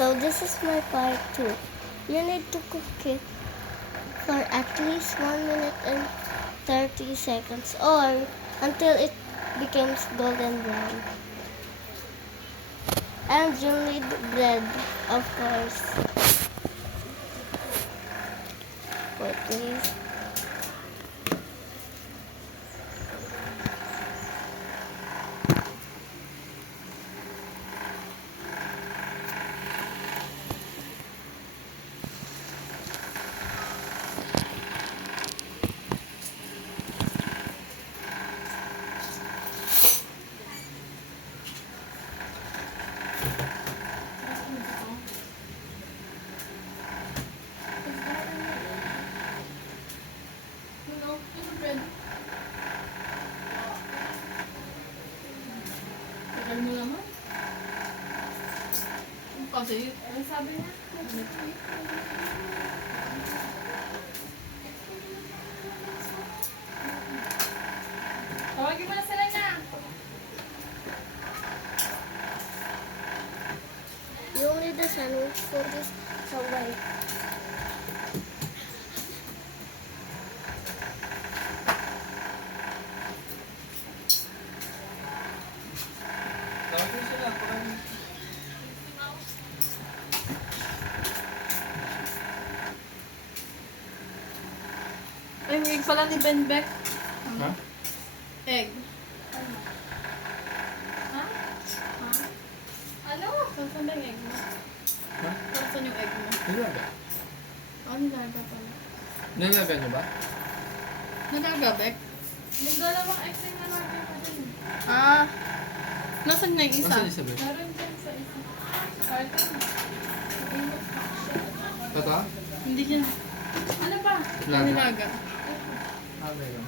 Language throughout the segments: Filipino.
So this is my part 2. You need to cook it for at least 1 minute and 30 seconds or until it becomes golden brown. And you need bread, of course. Wait, please. Tagal mo naman. Kasi, ano sabi niya? Tawagin mo na sila niya. You need the sandwich for this subway. Tawagin sila. Ay, may egg pala ni Ben Beck. Ha? Egg. Ha? Ha? Ano? Saan ba yung egg mo? Ha? Saan yung egg mo? Nilaga. Oh, nilaga pala. Nilaga niyo ba? Nilaga, Beck? May dalawang egg na nilaga pa din. Ah. Nasaan na yung isa? Nasaan isa ba? Meron dyan sa isa. Carton. Tata? Hindi yan. Ano ba? Nilaga. Nilaga. Ah, meron.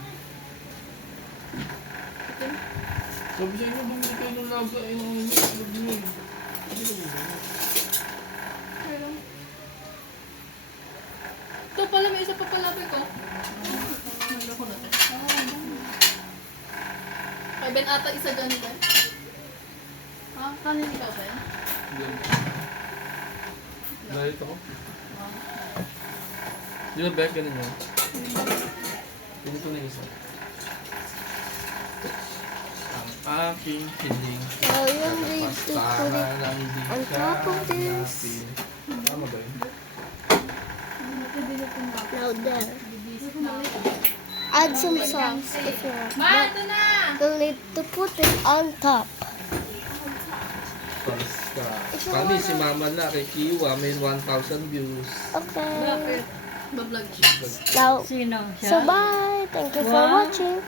Ito. Sabi sa inyo, bumili kayo ng laga. Yung ano nyo, sabi nyo. Hindi ko bumili. Meron. Ito pala, may isa pa pala ko. Meron ko na ito. Kay Ben ata isa dyan ni Ben. Ha? Kanin ikaw, Ben? Doon. Dahil ako. Di ba, Beck, ganun yun? Ganito na yung isa. Ang aking piling. Now you need to put it ng on top of this. Tama ba yun? Now there. Add some sauce if you want. Ma, ito na! You'll need to put it on top. Basta. Kami si Mama La, kay Kiwa, may 1,000 views. Okay. Bakit? Bablog siya. Now, Sino siya? so bye. Thank you for Wow. watching.